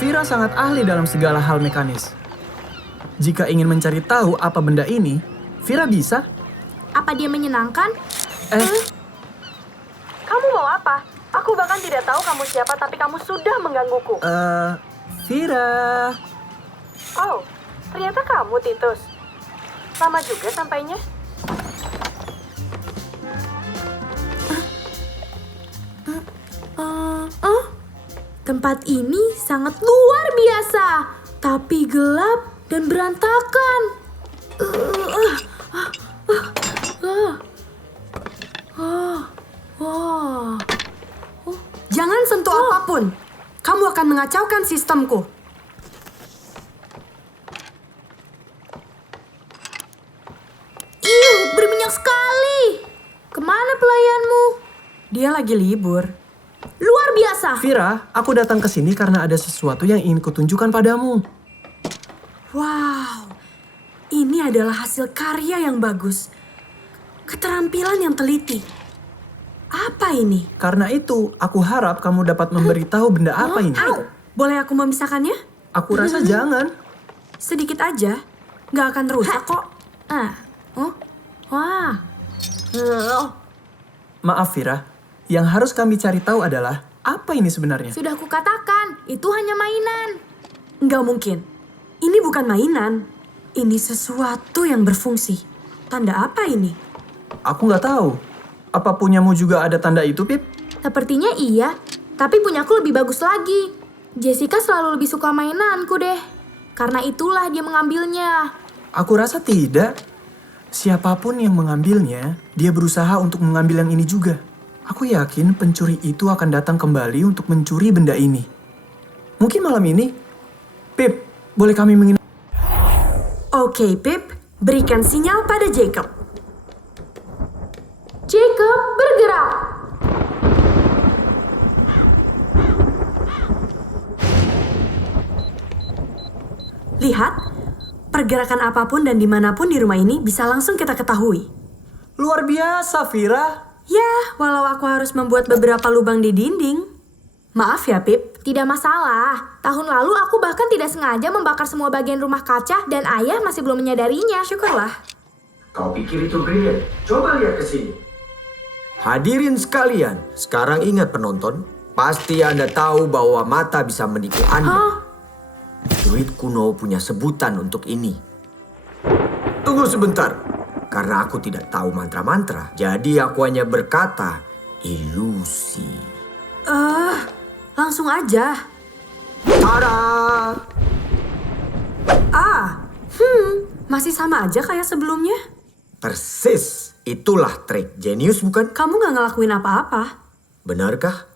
Vira sangat ahli dalam segala hal mekanis. Jika ingin mencari tahu apa benda ini, Vira bisa. Apa dia menyenangkan? Kamu mau apa? Aku bahkan tidak tahu kamu siapa, tapi kamu sudah menggangguku. Vira. Oh, ternyata kamu, Titus. Lama juga sampainya. Tempat ini sangat luar biasa, tapi gelap dan berantakan. Jangan sentuh apapun. Kamu akan mengacaukan sistemku. Berminyak sekali. Kemana pelayanmu? Dia lagi libur. Luar biasa. Vira, aku datang ke sini karena ada sesuatu yang ingin kutunjukkan padamu. Wow, ini adalah hasil karya yang bagus. Keterampilan yang teliti. Apa ini? Karena itu, aku harap kamu dapat memberitahu benda apa ini. Boleh aku memisahkannya? Aku rasa jangan. Sedikit aja. Nggak akan rusak kok. Wah. Maaf Vira, yang harus kami cari tahu adalah apa ini sebenarnya? Sudah kukatakan, itu hanya mainan. Nggak mungkin. Ini bukan mainan. Ini sesuatu yang berfungsi. Tanda apa ini? Aku nggak tahu. Apa punyamu juga ada tanda itu, Pip? Sepertinya iya, tapi punyaku lebih bagus lagi. Jessica selalu lebih suka mainanku deh. Karena itulah dia mengambilnya. Aku rasa tidak. Siapapun yang mengambilnya, dia berusaha untuk mengambil yang ini juga. Aku yakin pencuri itu akan datang kembali untuk mencuri benda ini. Mungkin malam ini. Pip, boleh kami menginap? Oke, Pip. Berikan sinyal pada Jacob. Jacob, bergerak! Lihat, pergerakan apapun dan dimanapun di rumah ini bisa langsung kita ketahui. Luar biasa, Vira. Ya, walau aku harus membuat beberapa lubang di dinding. Maaf ya, Pip. Tidak masalah. Tahun lalu aku bahkan tidak sengaja membakar semua bagian rumah kaca dan ayah masih belum menyadarinya. Syukurlah. Kau pikir itu brilian? Coba lihat ke sini. Hadirin sekalian, sekarang ingat penonton, pasti Anda tahu bahwa mata bisa menipu Anda. Druid kuno punya sebutan untuk ini. Tunggu sebentar, karena aku tidak tahu mantra-mantra, jadi aku hanya berkata ilusi. Langsung aja. Tada! Masih sama aja kayak sebelumnya. Persis, itulah trik jenius bukan? Kamu nggak ngelakuin apa-apa. Benarkah?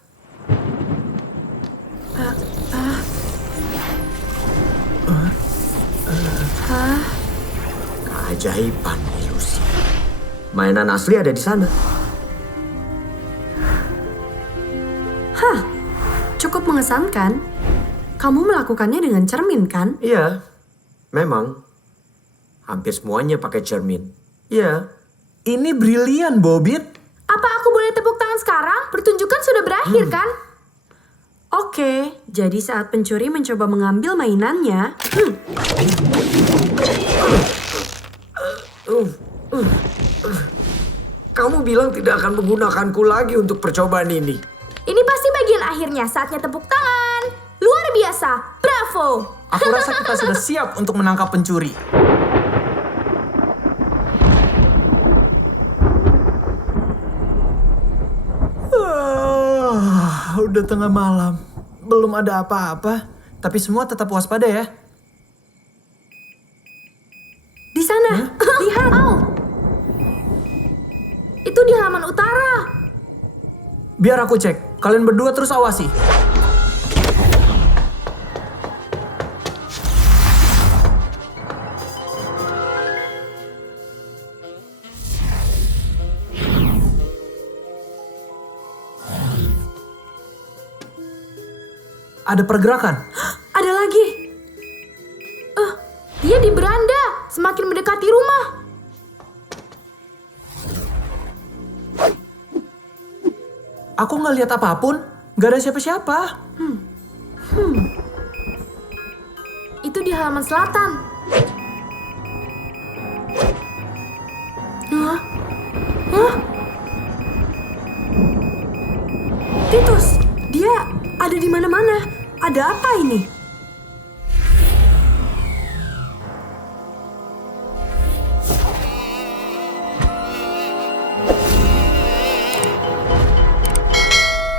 Keajaiban ilusi. Mainan asli ada di sana. Cukup mengesankan. Kamu melakukannya dengan cermin, kan? Iya, memang. Hampir semuanya pakai cermin. Iya. Ini brilian, Bobit. Apa aku boleh tepuk tangan sekarang? Pertunjukan sudah berakhir, kan? Oke, jadi saat pencuri mencoba mengambil mainannya, Kamu bilang tidak akan menggunakanku lagi untuk percobaan ini. Ini pasti bagian akhirnya, saatnya tepuk tangan. Luar biasa, bravo! Aku rasa kita sudah siap untuk menangkap pencuri. Udah tengah malam. Belum ada apa-apa. Tapi semua tetap waspada ya. di sana, lihat. Itu di halaman utara. Biar aku cek. Kalian berdua terus awasi. Ada pergerakan. Ada lagi. Dia di beranda, semakin mendekati rumah. Aku nggak lihat apapun. Nggak ada siapa-siapa. halaman selatan. Hah? Hah? Titus, dia ada di mana-mana. Ada apa ini?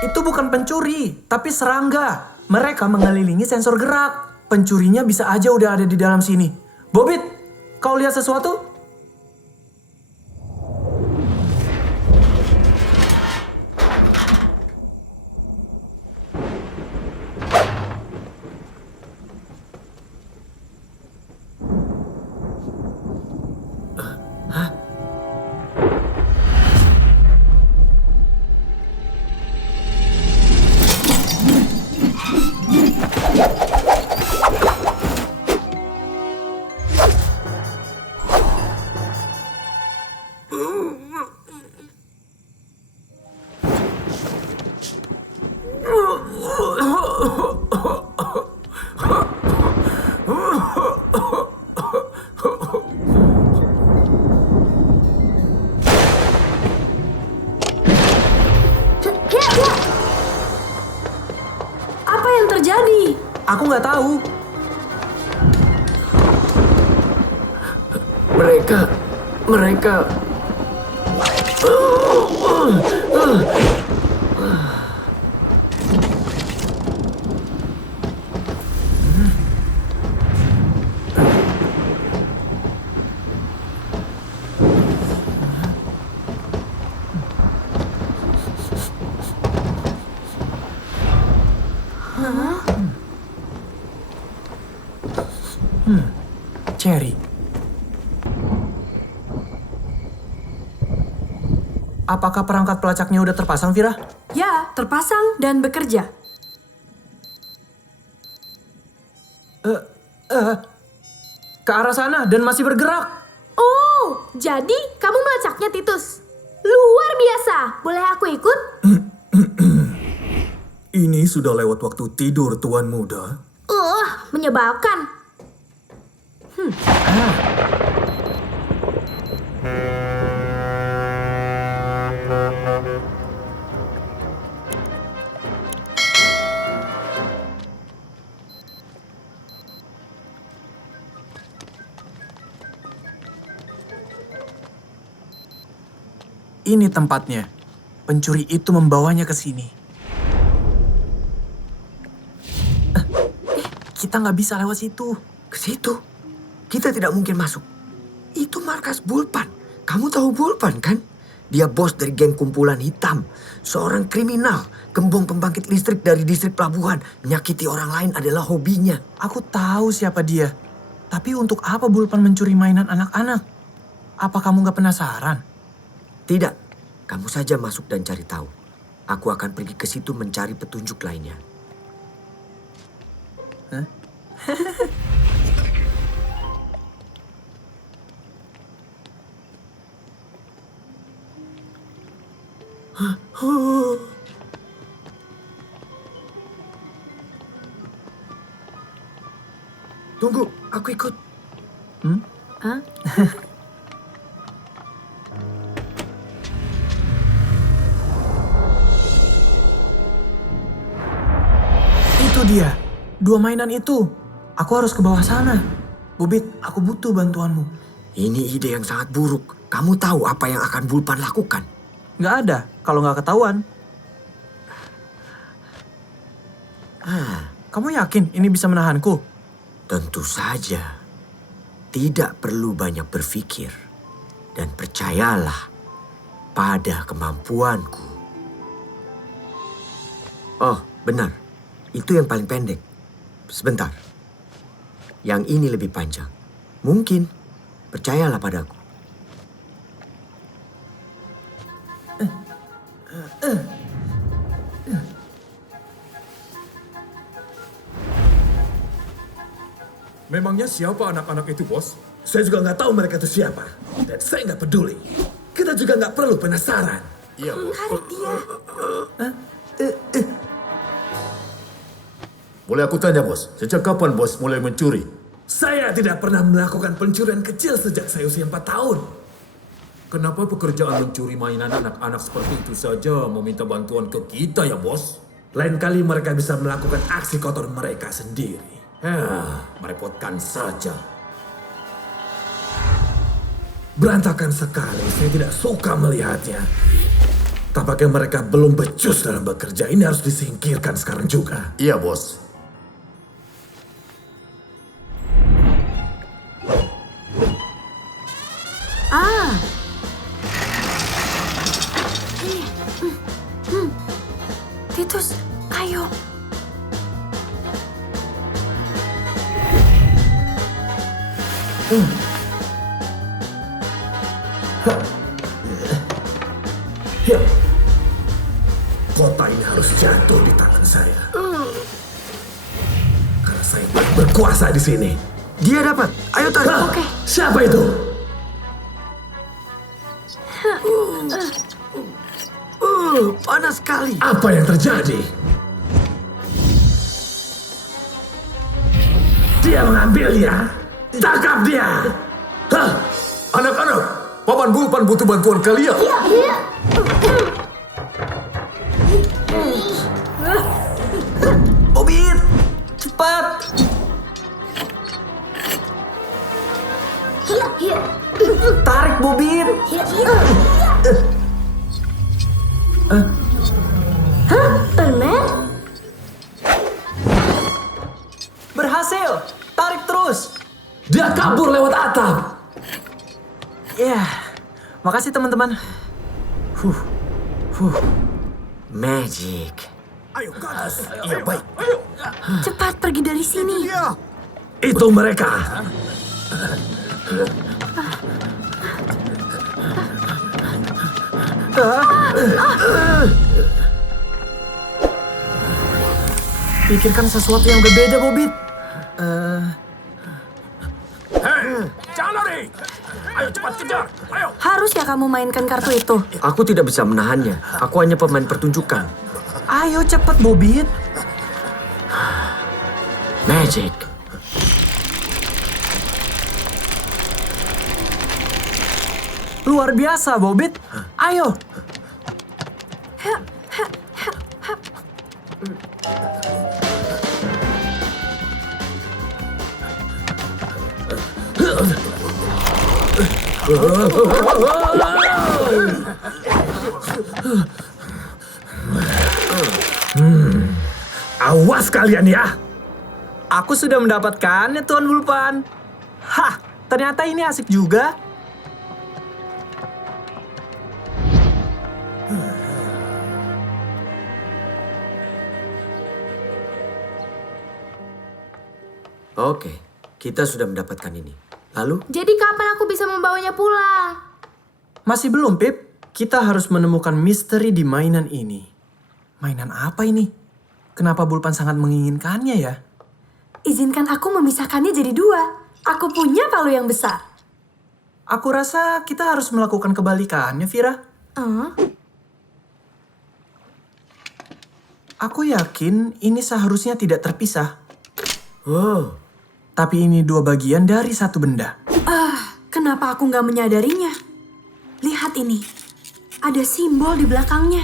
Itu bukan pencuri, tapi serangga. Mereka mengelilingi sensor gerak. Pencurinya bisa aja udah ada di dalam sini. Bobit, kau lihat sesuatu? Apa yang terjadi? Aku nggak tahu. Mereka... Cherry. Apakah perangkat pelacaknya udah terpasang, Vira? Ya, terpasang dan bekerja. Ke arah sana dan masih bergerak. Oh, jadi kamu melacaknya, Titus? Luar biasa. Boleh aku ikut? Ini sudah lewat waktu tidur, Tuan Muda. Menyebalkan. Ini tempatnya. Pencuri itu membawanya ke sini. Kita nggak bisa lewat situ. Ke situ? Kita tidak mungkin masuk. Itu markas Bulpan. Kamu tahu Bulpan kan? Dia bos dari geng kumpulan hitam. Seorang kriminal. Gembong pembangkit listrik dari distrik pelabuhan. Menyakiti orang lain adalah hobinya. Aku tahu siapa dia. Tapi untuk apa Bulpan mencuri mainan anak-anak? Apa kamu nggak penasaran? Tidak. Kamu saja masuk dan cari tahu. Aku akan pergi ke situ mencari petunjuk lainnya. Tunggu, aku ikut. Itu dia. Dua mainan itu. Aku harus ke bawah sana. Bobit, aku butuh bantuanmu. Ini ide yang sangat buruk. Kamu tahu apa yang akan Bulpan lakukan? Nggak ada, kalau nggak ketahuan. Kamu yakin ini bisa menahanku? Tentu saja. Tidak perlu banyak berpikir. Dan percayalah pada kemampuanku. Oh, benar. Itu yang paling pendek. Sebentar. Yang ini lebih panjang. Mungkin. Percayalah padaku. Memangnya siapa anak-anak itu, Bos? Saya juga nggak tahu mereka itu siapa. Dan saya nggak peduli. Kita juga nggak perlu penasaran. Iya, Bos. Boleh aku tanya, Bos? Sejak kapan Bos mulai mencuri? Saya tidak pernah melakukan pencurian kecil sejak saya usia 4 tahun. Kenapa pekerjaan mencuri mainan anak-anak seperti itu saja meminta bantuan ke kita ya, Bos? Lain kali mereka bisa melakukan aksi kotor mereka sendiri. Merepotkan saja. Berantakan sekali, saya tidak suka melihatnya. Tampaknya mereka belum becus dalam bekerja. Ini harus disingkirkan sekarang juga. Iya, Bos. Titus, ayo. Ya. Kota ini harus jatuh di tangan saya. Karena saya paling berkuasa di sini. Dia dapat. Ayo tarik. Oke. Siapa itu? Panas sekali. Apa yang terjadi? Dia mengambilnya. Tangkap dia. Hah? Anak-anak, Paman Bulpan butuh bantuan kalian. Bobit, cepat. Tarik, Bobit. Permen? Berhasil. Tarik terus. Dia kabur lewat atap. Ya, makasih teman-teman. Magic. Ayo ke atas. Iya, baik. Cepat pergi dari sini. Itu mereka. Pikirkan sesuatu yang berbeda, Bobit. Hei, jangan lari. Ayo cepat kejar. Ayo. Harus ya kamu mainkan kartu itu. Aku tidak bisa menahannya. Aku hanya pemain pertunjukan. Ayo cepat, Bobit. Magic. Luar biasa, Bobit. Ayo. Awas kalian ya. Aku sudah mendapatkannya, Tuan Bulpan. Hah, ternyata ini asik juga. Oke, kita sudah mendapatkan ini. Lalu, Jadi kapan aku bisa membawanya pulang? Masih belum, Pip. Kita harus menemukan misteri di mainan ini. Mainan apa ini? Kenapa Bulpan sangat menginginkannya ya? Izinkan aku memisahkannya jadi dua. Aku punya palu yang besar. Aku rasa kita harus melakukan kebalikannya, Vira. Aku yakin ini seharusnya tidak terpisah. wow, Tapi ini dua bagian dari satu benda. Kenapa aku nggak menyadarinya? Lihat ini. Ada simbol di belakangnya.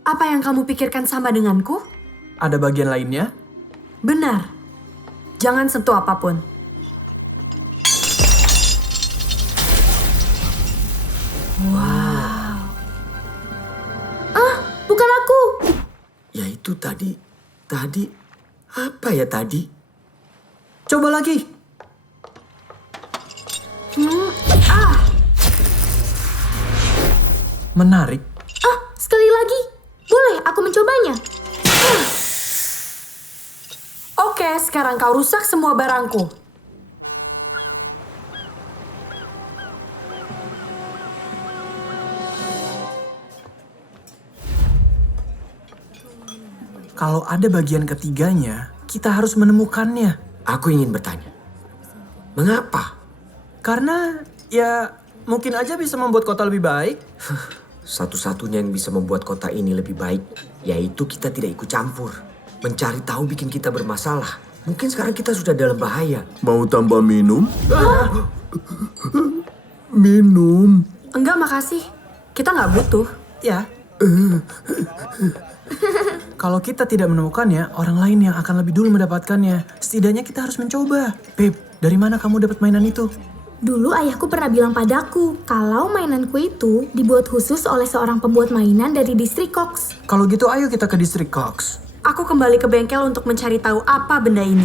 Apa yang kamu pikirkan sama denganku? Ada bagian lainnya? Benar. Jangan sentuh apapun. Bukan aku. ya itu tadi. Apa ya tadi? Coba lagi. Menarik. Sekali lagi. Boleh aku mencobanya? Oke, sekarang kau rusak semua barangku. Kalau ada bagian ketiganya, kita harus menemukannya. Aku ingin bertanya. Mengapa? Karena ya mungkin aja bisa membuat kota lebih baik. Satu-satunya yang bisa membuat kota ini lebih baik, yaitu kita tidak ikut campur. Mencari tahu bikin kita bermasalah. Mungkin sekarang kita sudah dalam bahaya. Mau tambah minum? Minum. Enggak, makasih. Kita nggak butuh. Ya. Kalau kita tidak menemukannya, orang lain yang akan lebih dulu mendapatkannya. Setidaknya kita harus mencoba. Beb, dari mana kamu dapat mainan itu? Dulu ayahku pernah bilang padaku, kalau mainanku itu dibuat khusus oleh seorang pembuat mainan dari distrik Cox. Kalau gitu ayo kita ke distrik Cox. Aku kembali ke bengkel untuk mencari tahu apa benda ini.